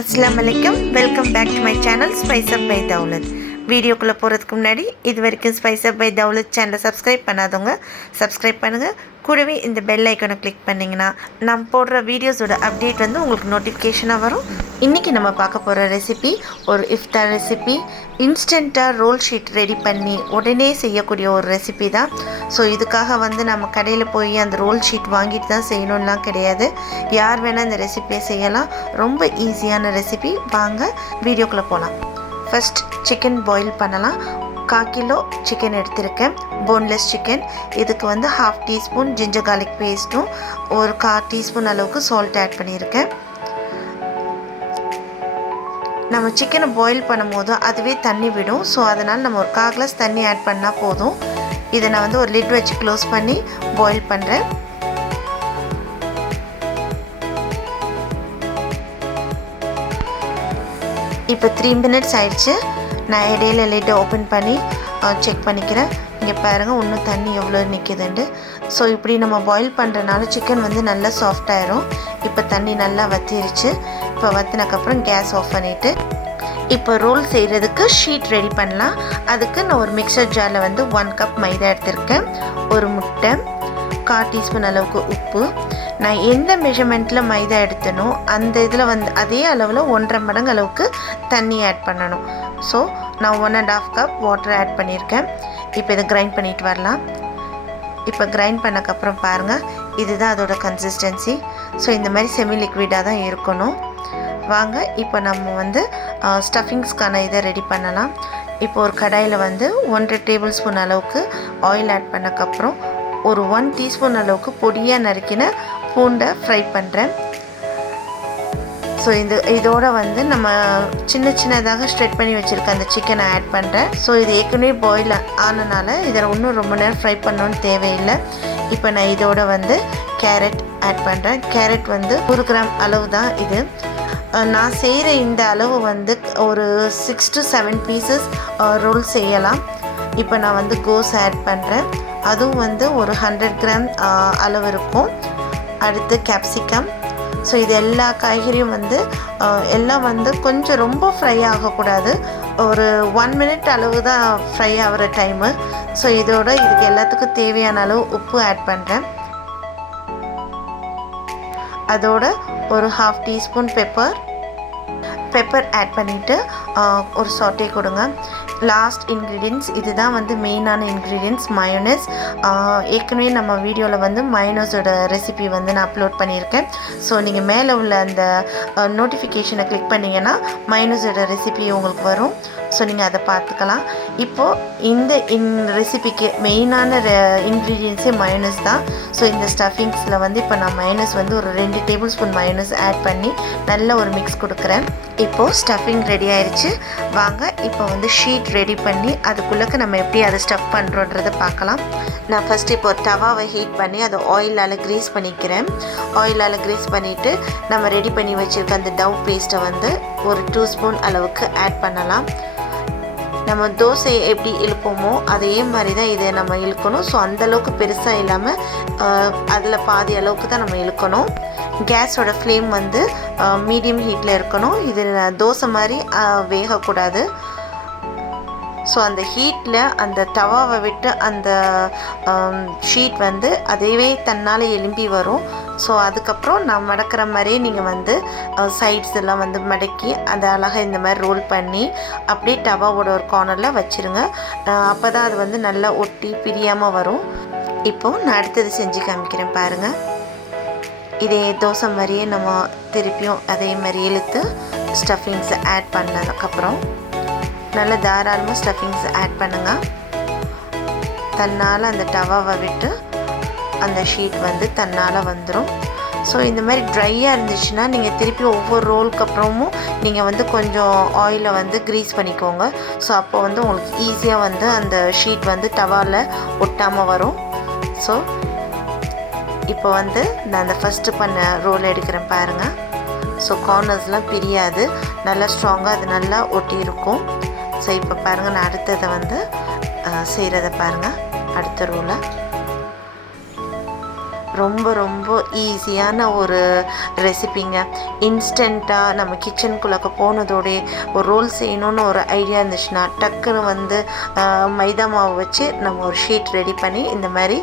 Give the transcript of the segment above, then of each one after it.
Assalamualaikum, welcome back to my channel Spice Up by Dawlat. வீடியோக்குள்ளே போகிறதுக்கு முன்னாடி இது வரைக்கும் ஸ்பைஸ் அப் பை தௌலத் சேனலை சப்ஸ்கிரைப் பண்ணாதவங்க சப்ஸ்கிரைப் பண்ணுங்கள். கூடவே இந்த பெல் ஐக்கனை கிளிக் பண்ணிங்கன்னா நான் போடுற வீடியோஸோட அப்டேட் வந்து உங்களுக்கு நோட்டிஃபிகேஷனாக வரும். இன்றைக்கி நம்ம பார்க்க போகிற ரெசிபி ஒரு இஃப்தார் ரெசிபி. இன்ஸ்டண்ட்டாக ரோல் ஷீட் ரெடி பண்ணி உடனே செய்யக்கூடிய ஒரு ரெசிபி தான். ஸோ இதுக்காக வந்து நம்ம கடையில் போய் அந்த ரோல் ஷீட் வாங்கிட்டு தான் செய்யணும்லாம் கிடையாது. யார் வேணால் இந்த ரெசிபியை செய்யலாம். ரொம்ப ஈஸியான ரெசிபி. வாங்க வீடியோக்குள்ளே போகலாம். ஃபஸ்ட் சிக்கன் பாயில் பண்ணலாம். 1/4 கிலோ சிக்கன் எடுத்திருக்கேன், போன்லெஸ் சிக்கன். இதுக்கு வந்து 1/2 டீஸ்பூன் ஜிஞ்சர் கார்லிக் பேஸ்ட்டும் ஒரு 1/4 டீஸ்பூன் அளவுக்கு சால்ட் ஆட் பண்ணியிருக்கேன். நம்ம சிக்கனை பாயில் பண்ணும் போது அதுவே தண்ணி விடும். ஸோ அதனால் நம்ம ஒரு 1/4 கிளாஸ் தண்ணி ஆட் பண்ணால் போதும். இதை நான் வந்து ஒரு லிட் வச்சு க்ளோஸ் பண்ணி பாயில் பண்ணுறேன். இப்போ 3 மினிட்ஸ் ஆயிடுச்சு. நான் இடையில லிட்டை ஓப்பன் பண்ணி செக் பண்ணிக்கிறேன். இங்கே பாருங்கள் இன்னும் தண்ணி எவ்வளோ நிற்கிதுண்டு. ஸோ இப்படி நம்ம பாயில் பண்ணுறதுனால சிக்கன் வந்து நல்லா சாஃப்டாயிரும். இப்போ தண்ணி நல்லா வற்றிருச்சு. இப்போ வற்றினக்கப்புறம் கேஸ் ஆஃப் பண்ணிவிட்டு இப்போ ரோல் செய்கிறதுக்கு ஷீட் ரெடி பண்ணலாம். அதுக்கு நான் ஒரு மிக்சர் ஜாரில் வந்து 1 கப் மைதா எடுத்திருக்கேன், ஒரு முட்டை, 1/4 டீஸ்பூன் அளவுக்கு உப்பு. நான் எந்த மெஷர்மெண்ட்டில் மைதா எடுத்தனோ அந்த இதில் வந்து அதே அளவில் 1.5 மடங்கு அளவுக்கு தண்ணி ஆட் பண்ணணும். ஸோ நான் 1.5 கப் வாட்டர் ஆட் பண்ணியிருக்கேன். இப்போ இதை கிரைண்ட் பண்ணிட்டு வரலாம். இப்போ கிரைண்ட் பண்ணக்கப்புறம் பாருங்கள், இதுதான் அதோட கன்சிஸ்டன்சி. ஸோ இந்த மாதிரி செமி லிக்விடாக தான் இருக்கணும். வாங்க இப்போ நம்ம வந்து ஸ்டஃபிங்ஸ்க்கான இதை ரெடி பண்ணலாம். இப்போ ஒரு கடாயில் வந்து 1.5 டேபிள் ஸ்பூன் அளவுக்கு ஆயில் ஆட் பண்ணக்கப்புறம் ஒரு 1 டீஸ்பூன் அளவுக்கு பொடியாக நறுக்கின பூண்டை ஃப்ரை பண்ணுறேன். ஸோ இதோட வந்து நம்ம சின்னதாக ஸ்ட்ரெட் பண்ணி வச்சுருக்க அந்த சிக்கனை ஆட் பண்ணுறேன். ஸோ இது ஏற்கனவே பாயில் ஆனனால இதில் இன்னும் ரொம்ப நேரம் ஃப்ரை பண்ணணும்னு தேவையில்லை. இப்போ நான் இதோட வந்து கேரட் ஆட் பண்ணுறேன். கேரட் வந்து 1 கிராம் அளவு தான் இது. நான் செய்கிற இந்த அளவு வந்து ஒரு 6 to 7 பீசஸ் ரோல் செய்யலாம். இப்போ நான் வந்து கோஸ் ஆட் பண்ணுறேன். அதுவும் வந்து ஒரு 100 கிராம் அளவு இருக்கும். அடுத்து கேப்சிகம். ஸோ இது எல்லா காய்கறியும் வந்து எல்லாம் வந்து கொஞ்சம் ரொம்ப ஃப்ரை ஆகக்கூடாது. ஒரு 1 மினிட் அளவு தான் ஃப்ரை ஆகிற டைமு. ஸோ இதுக்கு எல்லாத்துக்கும் தேவையான அளவு உப்பு ஆட் பண்ணுறேன். அதோட ஒரு 1/2 டீஸ்பூன் பெப்பர் ஆட் பண்ணிவிட்டு ஒரு சாட்டே கொடுங்க. லாஸ்ட் இன்க்ரீடியன்ட்ஸ், இதுதான் வந்து மெயினான இன்க்ரீடியன்ட்ஸ், மயோனைஸ். ஏற்கனவே நம்ம வீடியோவில் வந்து மயோனைஸோட ரெசிபி வந்து நான் அப்லோட் பண்ணியிருக்கேன். ஸோ நீங்கள் மேலே உள்ள அந்த நோட்டிஃபிகேஷனை கிளிக் பண்ணிங்கன்னா மயோனைஸோட ரெசிபி உங்களுக்கு வரும். ஸோ நீங்கள் அதை பார்த்துக்கலாம். இப்போது இந்த ரெசிபிக்கு மெயினான இன்க்ரீடியன்ஸே மயோனைஸ் தான். ஸோ இந்த ஸ்டஃபிங்ஸில் வந்து இப்போ நான் மயோனைஸ் வந்து ஒரு 2 டேபிள் ஸ்பூன் மயோனைஸ் ஆட் பண்ணி நல்ல ஒரு மிக்ஸ் கொடுக்குறேன். இப்போது ஸ்டஃபிங் ரெடி ஆயிடுச்சு. வாங்க இப்போ வந்து ஷீட் ரெடி பண்ணி அதுக்குள்ளே நம்ம எப்படி அதை ஸ்டஃப் பண்ணுறோன்றதை பார்க்கலாம். நான் ஃபஸ்ட்டு இப்போ தவாவை ஹீட் பண்ணி அதை ஆயிலால் க்ரீஸ் பண்ணிக்கிறேன். ஆயிலால் க்ரீஸ் பண்ணிவிட்டு நம்ம ரெடி பண்ணி வச்சுருக்க அந்த டவ் பேஸ்ட்டை வந்து ஒரு 2 ஸ்பூன் அளவுக்கு ஆட் பண்ணலாம். நம்ம தோசை எப்படி இழுப்போமோ அதே மாதிரி தான் இதை நம்ம இழுக்கணும். ஸோ அந்தளவுக்கு பெருசாக இல்லாமல் அதில் பாதி அளவுக்கு தான் நம்ம இழுக்கணும். கேஸோட ஃப்ளேம் வந்து மீடியம் ஹீட்டில் இருக்கணும். இது தோசை மாதிரி வேகக்கூடாது. ஸோ அந்த ஹீட்டில் அந்த தவாவை விட்டு அந்த ஷீட் வந்து அதுவே தன்னால் எலும்பி வரும். ஸோ அதுக்கப்புறம் நான் மடக்கிற மாதிரியே நீங்கள் வந்து சைட்ஸ் எல்லாம் வந்து மடக்கி அதை அழகாக இந்த மாதிரி ரோல் பண்ணி அப்படியே தவாவோட ஒரு கார்னரில் வச்சுருங்க. அப்போ தான் அது வந்து நல்லா ஒட்டி பிரியாமல் வரும். இப்போது நான் அடுத்தது செஞ்சு காமிக்கிறேன் பாருங்கள். இதே தோசை மாதிரியே நம்ம திருப்பியும் அதே மாதிரி இழுத்து ஸ்டஃபிங்ஸை ஆட் பண்ணதுக்கப்புறம் நல்லா தாராளமாக ஸ்டஃபிங்ஸ் ஆட் பண்ணுங்கள். தன்னால் அந்த டவாவை விட்டு அந்த ஷீட் வந்து தன்னால் வந்துடும். ஸோ இந்த மாதிரி ட்ரையாக இருந்துச்சுன்னா நீங்கள் திருப்பி ஒவ்வொரு ரோலுக்கு அப்புறமும் நீங்கள் வந்து கொஞ்சம் ஆயிலை வந்து க்ரீஸ் பண்ணிக்கோங்க. ஸோ அப்போ வந்து உங்களுக்கு ஈஸியாக வந்து அந்த ஷீட் வந்து டவாவில் ஒட்டாமல் வரும். ஸோ இப்போ வந்து நான் அந்த ஃபஸ்ட்டு பண்ண ரோல் எடுக்கிறேன் பாருங்கள். ஸோ கார்னர்ஸ்லாம் பிரியாது, நல்லா ஸ்ட்ராங்காக அது நல்லா ஒட்டி இருக்கும். ஸோ இப்போ பாருங்கள், நான் அடுத்ததை வந்து செய்கிறத பாருங்கள். அடுத்த ரோலை ரொம்ப ரொம்ப ஈஸியான ஒரு ரெசிபிங்க. இன்ஸ்டண்ட்டாக நம்ம கிச்சனுக்குள்ளே போனதோடே ஒரு ரோல் செய்யணுன்னு ஒரு ஐடியா இருந்துச்சுன்னா டக்குன்னு வந்து மைதா மாவு வச்சு நம்ம ஒரு ஷீட் ரெடி பண்ணி இந்த மாதிரி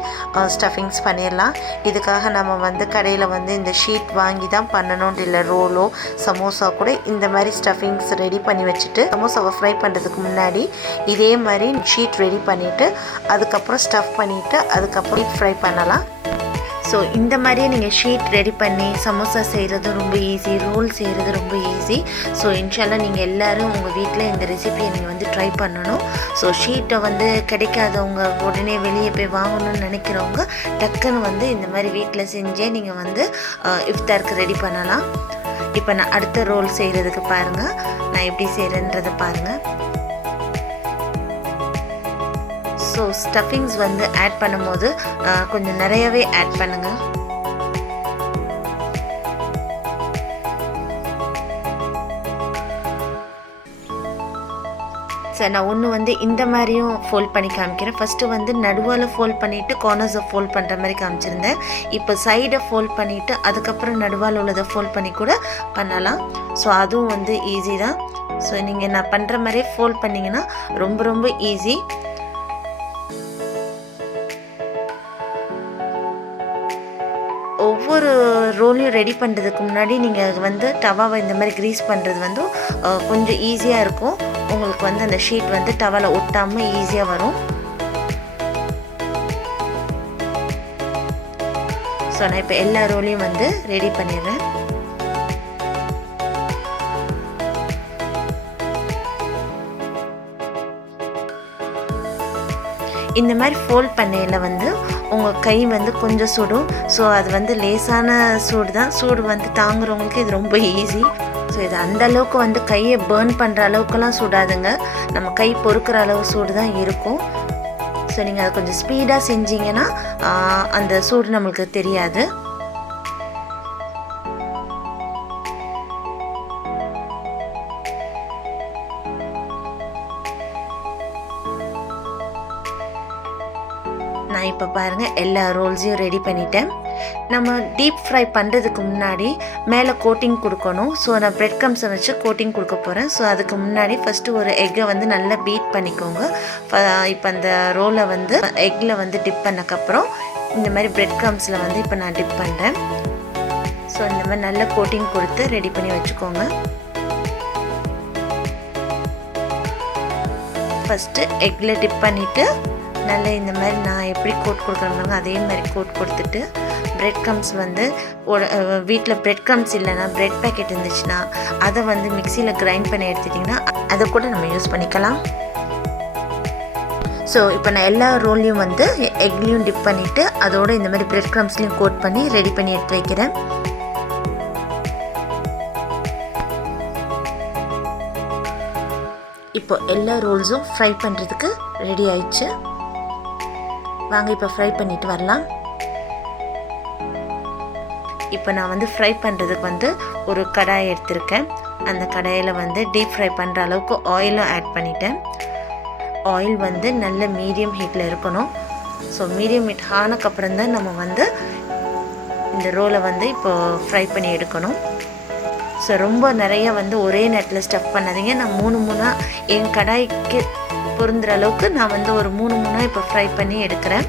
ஸ்டஃபிங்ஸ் பண்ணிடலாம். இதுக்காக நம்ம வந்து கடையில் வந்து இந்த ஷீட் வாங்கி தான் பண்ணணும்னு இல்லை. ரோலோ சமோசா கூட இந்த மாதிரி ஸ்டஃபிங்ஸ் ரெடி பண்ணி வச்சுட்டு சமோசாவை ஃப்ரை பண்ணுறதுக்கு முன்னாடி இதே மாதிரி ஷீட் ரெடி பண்ணிவிட்டு அதுக்கப்புறம் ஸ்டஃப் பண்ணிவிட்டு அதுக்கப்புறம் ஃப்ரை பண்ணலாம். ஸோ இந்த மாதிரியே நீங்கள் ஷீட் ரெடி பண்ணி சமோசா செய்கிறது ரொம்ப ஈஸி, ரோல் செய்கிறது ரொம்ப ஈஸி. ஸோ இன்ஷால்லா நீங்கள் எல்லோரும் உங்கள் வீட்டில் இந்த ரெசிபியை நீங்கள் வந்து ட்ரை பண்ணணும். ஸோ ஷீட்டை வந்து கிடைக்காதவங்க, உடனே வெளியே போய் வாங்கணும்னு நினைக்கிறவங்க டக்குன்னு வந்து இந்த மாதிரி வீட்டில் செஞ்சே நீங்கள் வந்து இஃப்தாருக்கு ரெடி பண்ணலாம். இப்போ நான் அடுத்த ரோல் செய்கிறதுக்கு பாருங்கள், நான் எப்படி செய்கிறேன்றதை பாருங்கள். ஸோ ஸ்டஃபிங்ஸ் வந்து ஆட் பண்ணும்போது கொஞ்சம் நிறையவே ஆட் பண்ணுங்கள். சரி, நான் ஒன்று வந்து இந்த மாதிரியும் ஃபோல்ட் பண்ணி காமிக்கிறேன். ஃபஸ்ட்டு வந்து நடுவால் ஃபோல்ட் பண்ணிவிட்டு கார்னர்ஸை ஃபோல்ட் பண்ணுற மாதிரி காமிச்சிருந்தேன். இப்போ சைடை ஃபோல்ட் பண்ணிவிட்டு அதுக்கப்புறம் நடுவால் உள்ளதை ஃபோல்ட் பண்ணி கூட பண்ணலாம். ஸோ அதுவும் வந்து ஈஸி தான். ஸோ நீங்கள் நான் பண்ணுற மாதிரியே ஃபோல்ட் பண்ணிங்கன்னா ரொம்ப ரொம்ப ஈஸி. ஒவ்வொரு ரோலையும் ரெடி பண்ணுறதுக்கு முன்னாடி நீங்கள் வந்து டவாவை இந்த மாதிரி க்ரீஸ் பண்ணுறது வந்து கொஞ்சம் ஈஸியாக இருக்கும். உங்களுக்கு வந்து அந்த ஷீட் வந்து டவாவில் ஒட்டாமல் ஈஸியாக வரும். ஸோ நான் இப்போ எல்லா ரோலையும் வந்து ரெடி பண்ணிடுறேன். இந்த மாதிரி ஃபோல்ட் பண்ணையில் வந்து உங்கள் கை வந்து கொஞ்சம் சுடும். ஸோ அது வந்து லேசான சூடு தான். சூடு வந்து தாங்குறவங்களுக்கு இது ரொம்ப ஈஸி. ஸோ இது அந்தளவுக்கு வந்து கையை பேர்ன் பண்ணுற அளவுக்குலாம் சுடாதுங்க. நம்ம கை பொறுக்கிற அளவு சூடு தான் இருக்கும். ஸோ நீங்கள் அதை கொஞ்சம் ஸ்பீடாக செஞ்சீங்கன்னா அந்த சூடு நம்மளுக்கு தெரியாது. நான் இப்போ பாருங்கள் எல்லா ரோல்ஸையும் ரெடி பண்ணிட்டேன். நம்ம டீப் ஃப்ரை பண்ணுறதுக்கு முன்னாடி மேலே கோட்டிங் கொடுக்கணும். ஸோ நான் பிரெட் க்ரம்ஸை வச்சு கோட்டிங் கொடுக்க போகிறேன். ஸோ அதுக்கு முன்னாடி ஃபஸ்ட்டு ஒரு எக்கை வந்து நல்லா பீட் பண்ணிக்கோங்க. இப்போ அந்த ரோலை வந்து எக்கில் வந்து டிப் பண்ணக்கப்புறம் இந்த மாதிரி பிரெட் க்ரம்ஸில் வந்து இப்போ நான் டிப் பண்ணுறேன். ஸோ இந்த மாதிரி நல்ல கோட்டிங் கொடுத்து ரெடி பண்ணி வச்சுக்கோங்க. ஃபஸ்ட்டு எக்கில் டிப் பண்ணிவிட்டு நல்லா இந்த மாதிரி நான் எப்படி கோட் கொடுக்குறேன் அதே மாதிரி கோட் கொடுத்துட்டு பிரெட் க்ரம்ஸ் வந்து வீட்டில் பிரெட் க்ரம்ஸ் இல்லைன்னா பிரெட் பேக்கெட் இருந்துச்சுன்னா அதை வந்து மிக்சியில் கிரைண்ட் பண்ணி எடுத்துட்டிங்கன்னா அதை கூட நம்ம யூஸ் பண்ணிக்கலாம். ஸோ இப்போ நான் எல்லா ரோல்லையும் வந்து எக்லேயும் டிப் பண்ணிவிட்டு அதோடு இந்த மாதிரி பிரெட் க்ரம்ஸ்லையும் கோட் பண்ணி ரெடி பண்ணி எடுத்து வைக்கிறேன். இப்போ எல்லா ரோல்ஸும் ஃப்ரை பண்ணுறதுக்கு ரெடி ஆயிடுச்சு. வாங்க இப்போ ஃப்ரை பண்ணிட்டு வரலாம். இப்போ நான் வந்து ஃப்ரை பண்ணுறதுக்கு வந்து ஒரு கடாய் எடுத்திருக்கேன். அந்த கடாயில் வந்து டீப் ஃப்ரை பண்ணுற அளவுக்கு ஆயிலும் ஆட் பண்ணிட்டேன். ஆயில் வந்து நல்ல மீடியம் ஹீட்டில் இருக்கணும். ஸோ மீடியம் ஹீட் ஆனக்கப்புறம் தான் நம்ம வந்து இந்த ரோலை வந்து இப்போது ஃப்ரை பண்ணி எடுக்கணும். ஸோ ரொம்ப நிறைய வந்து ஒரே நேரத்தில் ஸ்டஃப் பண்ணாதீங்க. நான் 3 என் கடாய்க்கு பொருந்துற அளவுக்கு நான் வந்து ஒரு 3 இப்போ ஃப்ரை பண்ணி எடுக்கிறேன்.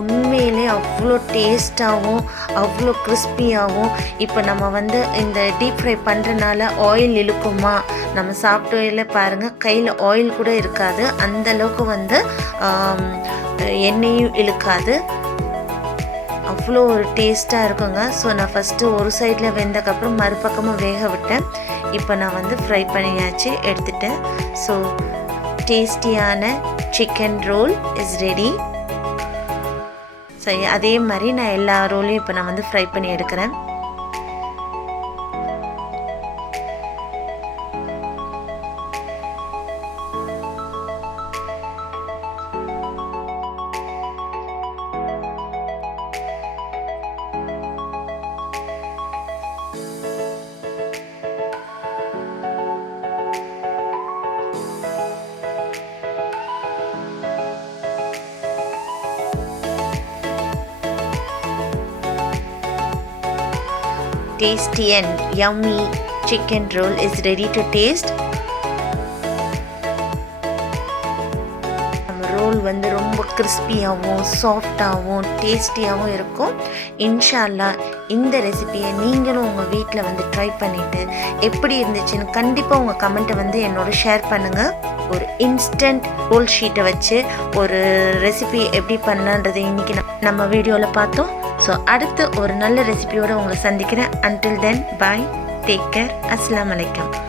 உண்மையிலே அவ்வளோ டேஸ்ட்டாகவும் அவ்வளோ கிறிஸ்பியாகவும். இப்போ நம்ம வந்து இந்த டீப் ஃப்ரை பண்ணுறனால ஆயில் இழுக்குமா, நம்ம சாப்பிட்டோயில பாருங்கள் கையில் ஆயில் கூட இருக்காது. அந்தளவுக்கு வந்து எண்ணெயும் இழுக்காது. அவ்வளோ ஒரு டேஸ்ட்டாக இருக்குங்க. ஸோ நான் ஃபஸ்ட்டு ஒரு சைடில் வெந்தக்கப்புறம் மறுபக்கமும் வேக விட்டேன். இப்போ நான் வந்து ஃப்ரை பண்ணியாச்சு, எடுத்துட்டேன். ஸோ டேஸ்டியான chicken roll is ready. So அதே மாதிரி நான் எல்லா ரோலையும் இப்போ நான் வந்து ஃப்ரை பண்ணி எடுக்கிறேன். tasty and yummy chicken roll is ready to taste. Roll வந்து ரொம்ப கிறிஸ்பியாகவும் சாஃப்டாகவும் டேஸ்டியாகவும் இருக்கும். இன்ஷா அல்லாஹ் இந்த ரெசிபியை நீங்களும் உங்கள் வீட்டில் வந்து ட்ரை பண்ணிவிட்டு எப்படி இருந்துச்சுன்னு கண்டிப்பாக உங்கள் கமெண்ட்டை வந்து என்னோட ஷேர் பண்ணுங்கள். ஒரு இன்ஸ்டன்ட் ரோல் ஷீட்டை வச்சு ஒரு ரெசிபி எப்படி பண்ணலான்றதை இன்றைக்கி நம்ம வீடியோவில் பார்த்தோம். ஸோ அடுத்து ஒரு நல்ல ரெசிபியோடு உங்களை சந்திக்கிறேன். Until then, bye, take care, Assalamu alaikum.